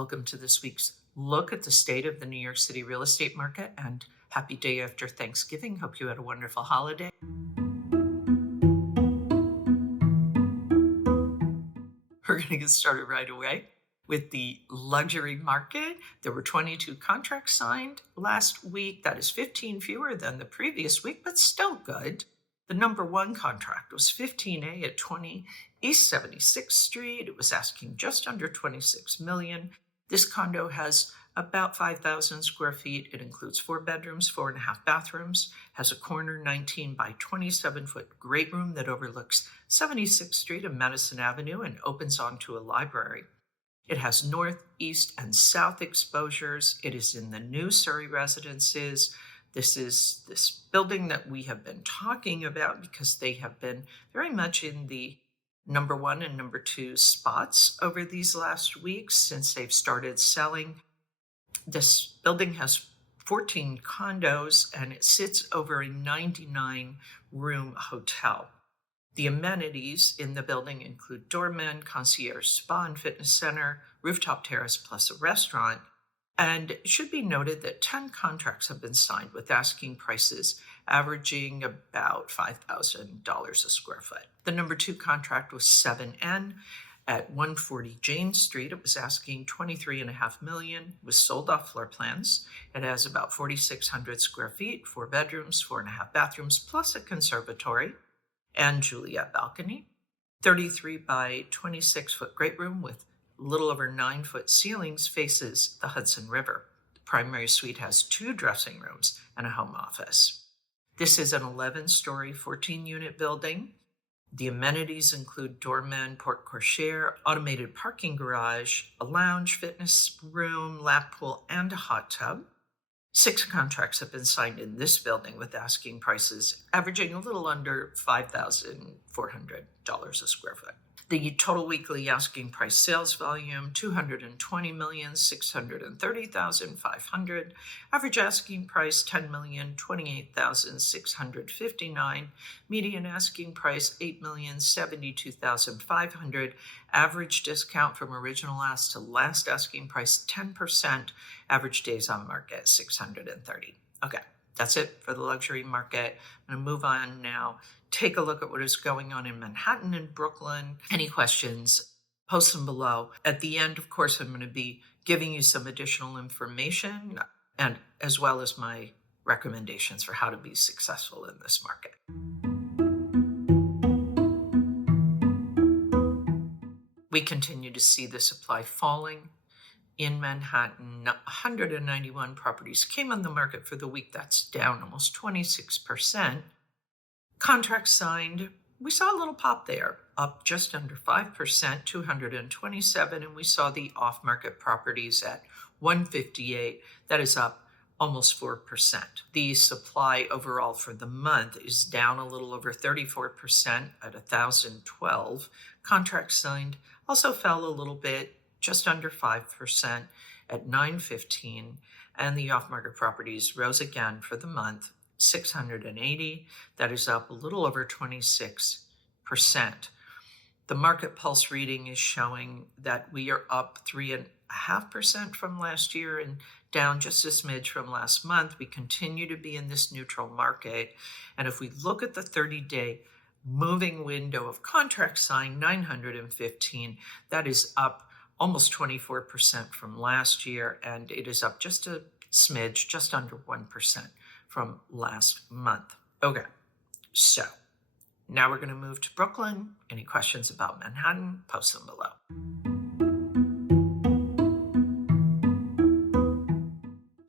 Welcome to this week's look at the state of the New York City real estate market, and happy day after Thanksgiving. Hope you had a wonderful holiday. We're going to get started right away with the luxury market. There were 22 contracts signed last week. That is 15 fewer than the previous week, but still good. The number one contract was 15A at 20 East 76th Street. It was asking just under $26 million. This condo has about 5,000 square feet. It includes 4 bedrooms, 4.5 bathrooms, has a corner 19 by 27 foot great room that overlooks 76th Street and Madison Avenue and opens onto a library. It has north, east, and south exposures. It is in the new Surrey residences. This is this building that we have been talking about because they have been very much in the number 1 and number 2 spots over these last weeks since they've started selling. This building has 14 condos and it sits over a 99-room hotel. The amenities in the building include doorman, concierge spa and fitness center, rooftop terrace plus a restaurant. And it should be noted that 10 contracts have been signed with asking prices averaging about $5,000 a square foot. The number 2 contract was 7N at 140 Jane Street. It was asking $23.5 million, was sold off floor plans. It has about 4,600 square feet, 4 bedrooms, 4.5 bathrooms, plus a conservatory and Juliet balcony. 33 by 26 foot great room with little over 9 foot ceilings faces the Hudson River. The primary suite has 2 dressing rooms and a home office. This is an 11-story, 14-unit building. The amenities include doorman, porte cochere, automated parking garage, a lounge, fitness room, lap pool, and a hot tub. 6 contracts have been signed in this building with asking prices averaging a little under $5,400 a square foot. The total weekly asking price sales volume, $220,630,500. Average asking price, $10,028,659. Median asking price, $8,072,500. Average discount from original ask to last asking price, 10%. Average days on market, 630. Okay, that's it for the luxury market. I'm going to move on now. Take a look at what is going on in Manhattan and Brooklyn. Any questions, post them below. At the end, of course, I'm going to be giving you some additional information and as well as my recommendations for how to be successful in this market. We continue to see the supply falling. In Manhattan, 191 properties came on the market for the week. That's down almost 26%. Contracts signed, we saw a little pop there, up just under 5%, 227, and we saw the off-market properties at 158. That is up almost 4%. The supply overall for the month is down a little over 34% at 1,012. Contracts signed also fell a little bit, just under 5% at 915, and the off-market properties rose again for the month, 680. That is up a little over 26%. The market pulse reading is showing that we are up 3.5% from last year and down just a smidge from last month. We continue to be in this neutral market. And if we look at the 30-day moving window of contracts signed, 915, that is up almost 24% from last year, and it is up just a smidge, just under 1% from last month. Okay, so now we're going to move to Brooklyn. Any questions about Manhattan, post them below.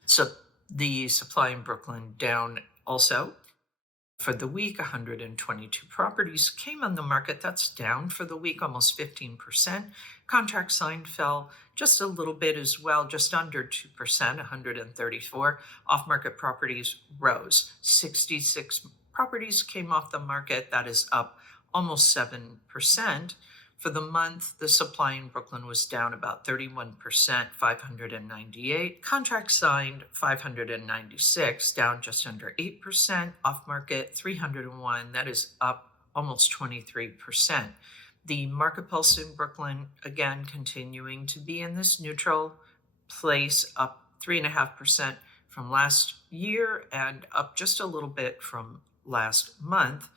So the supply in Brooklyn down also. For the week, 122 properties came on the market. That's down for the week, almost 15%. Contract signed fell just a little bit as well, just under 2%, 134. Off-market properties rose. 66 properties came off the market. That is up almost 7%. For the month, the supply in Brooklyn was down about 31%, 598. Contracts signed, 596, down just under 8%. Off-market, 301. That is up almost 23%. The market pulse in Brooklyn, again, continuing to be in this neutral place, up 3.5% from last year and up just a little bit from last month.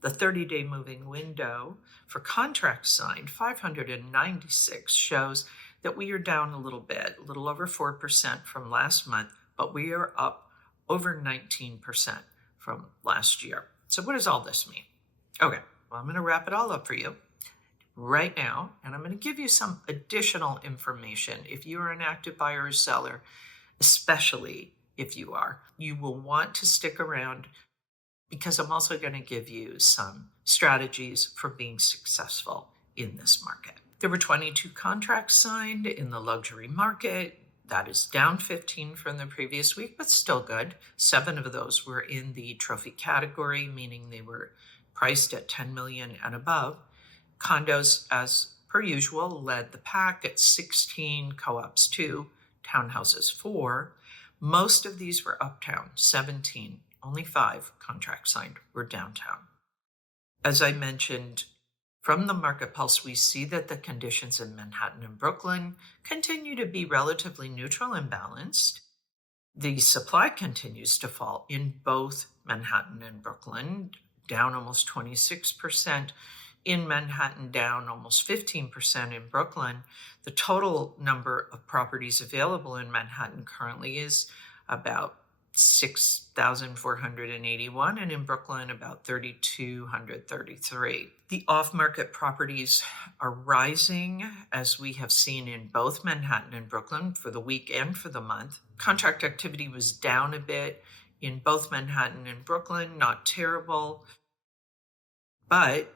The 30-day moving window for contracts signed, 596, shows that we are down a little bit, a little over 4% from last month, but we are up over 19% from last year. So what does all this mean? Okay, well, I'm going to wrap it all up for you right now, and I'm going to give you some additional information. If you're an active buyer or seller, especially if you are, you will want to stick around because I'm also going to give you some strategies for being successful in this market. There were 22 contracts signed in the luxury market. That is down 15 from the previous week, but still good. 7 of those were in the trophy category, meaning they were priced at 10 million and above. Condos, as per usual, led the pack at 16, co-ops 2, townhouses 4. Most of these were uptown, 17. Only 5 contracts signed were downtown. As I mentioned, from the market pulse, we see that the conditions in Manhattan and Brooklyn continue to be relatively neutral and balanced. The supply continues to fall in both Manhattan and Brooklyn, down almost 26%. In Manhattan, down almost 15% in Brooklyn. The total number of properties available in Manhattan currently is about 6,481, and in Brooklyn, about 3,233. The off-market properties are rising, as we have seen in both Manhattan and Brooklyn for the week and for the month. Contract activity was down a bit in both Manhattan and Brooklyn, not terrible, but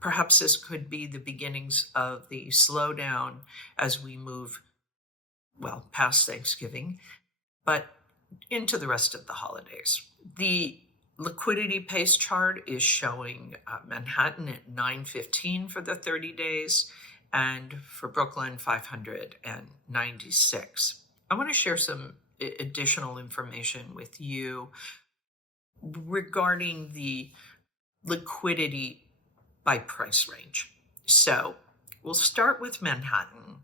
perhaps this could be the beginnings of the slowdown as we move, well, past Thanksgiving, but into the rest of the holidays. The liquidity pace chart is showing Manhattan at 915 for the 30 days, and for Brooklyn, 596. I want to share some additional information with you regarding the liquidity by price range. So we'll start with Manhattan.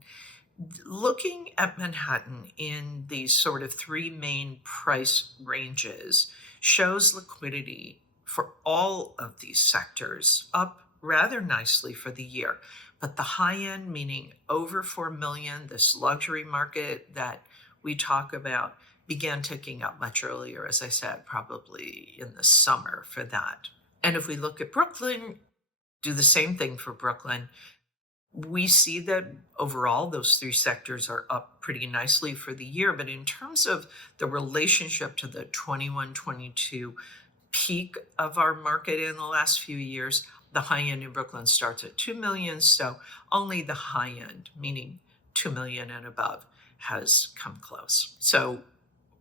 Looking at Manhattan in these sort of 3 main price ranges shows liquidity for all of these sectors up rather nicely for the year. But the high end, meaning over 4 million, this luxury market that we talk about, began ticking up much earlier, as I said, probably in the summer for that. And if we look at Brooklyn, do the same thing for Brooklyn. We see that overall those 3 sectors are up pretty nicely for the year, but in terms of the relationship to the 21-22 peak of our market in the last few years, the high end in Brooklyn starts at 2 million, so only the high end, meaning 2 million and above, has come close. So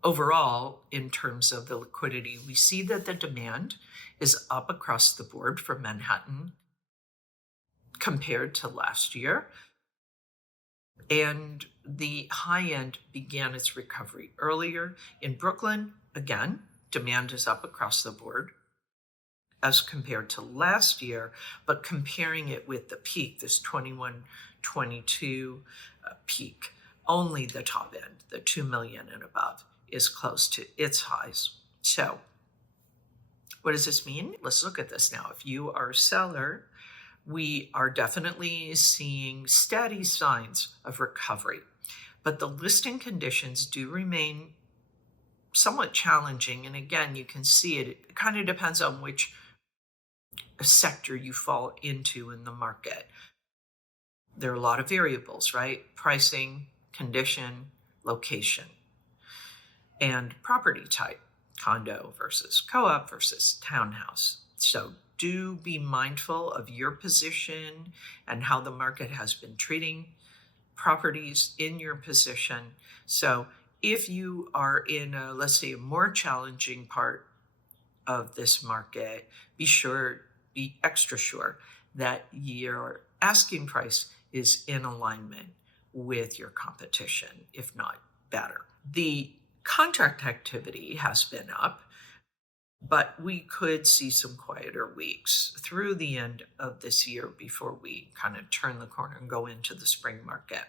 overall, in terms of the liquidity, we see that the demand is up across the board for Manhattan compared to last year. And the high end began its recovery earlier. In Brooklyn, again, demand is up across the board as compared to last year, but comparing it with the peak, this 21-22 peak, only the top end, the 2 million and above, is close to its highs. So what does this mean? Let's look at this now. If you are a seller, we are definitely seeing steady signs of recovery, but the listing conditions do remain somewhat challenging. And again, you can see it. It kind of depends on which sector you fall into in the market. There are a lot of variables, right? Pricing, condition, location, and property type, condo versus co-op versus townhouse. So do be mindful of your position and how the market has been treating properties in your position. So if you are in a, let's say, a more challenging part of this market, be extra sure that your asking price is in alignment with your competition, if not better. The contract activity has been up. But we could see some quieter weeks through the end of this year before we kind of turn the corner and go into the spring market.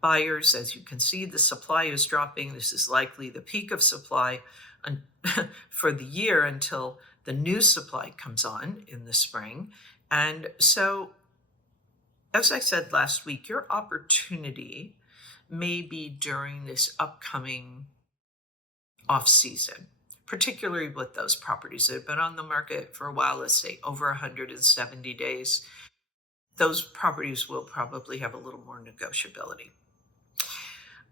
Buyers, as you can see, the supply is dropping. This is likely the peak of supply for the year until the new supply comes on in the spring. And so, as I said last week, your opportunity may be during this upcoming off season, particularly with those properties that have been on the market for a while, let's say over 170 days. Those properties will probably have a little more negotiability.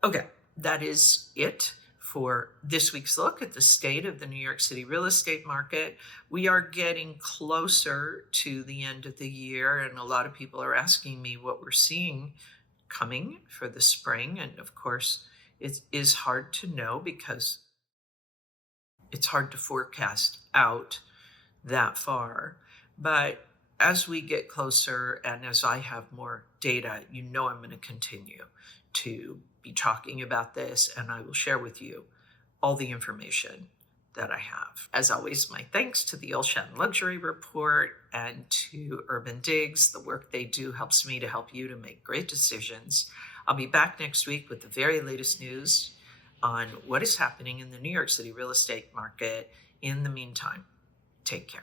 Okay, that is it for this week's look at the state of the New York City real estate market. We are getting closer to the end of the year, and a lot of people are asking me what we're seeing coming for the spring. And of course, it is hard to know because it's hard to forecast out that far. But as we get closer and as I have more data, I'm going to continue to be talking about this, and I will share with you all the information that I have. As always, my thanks to the Olshan Luxury Report and to Urban Digs. The work they do helps me to help you to make great decisions. I'll be back next week with the very latest news on what is happening in the New York City real estate market. In the meantime, take care.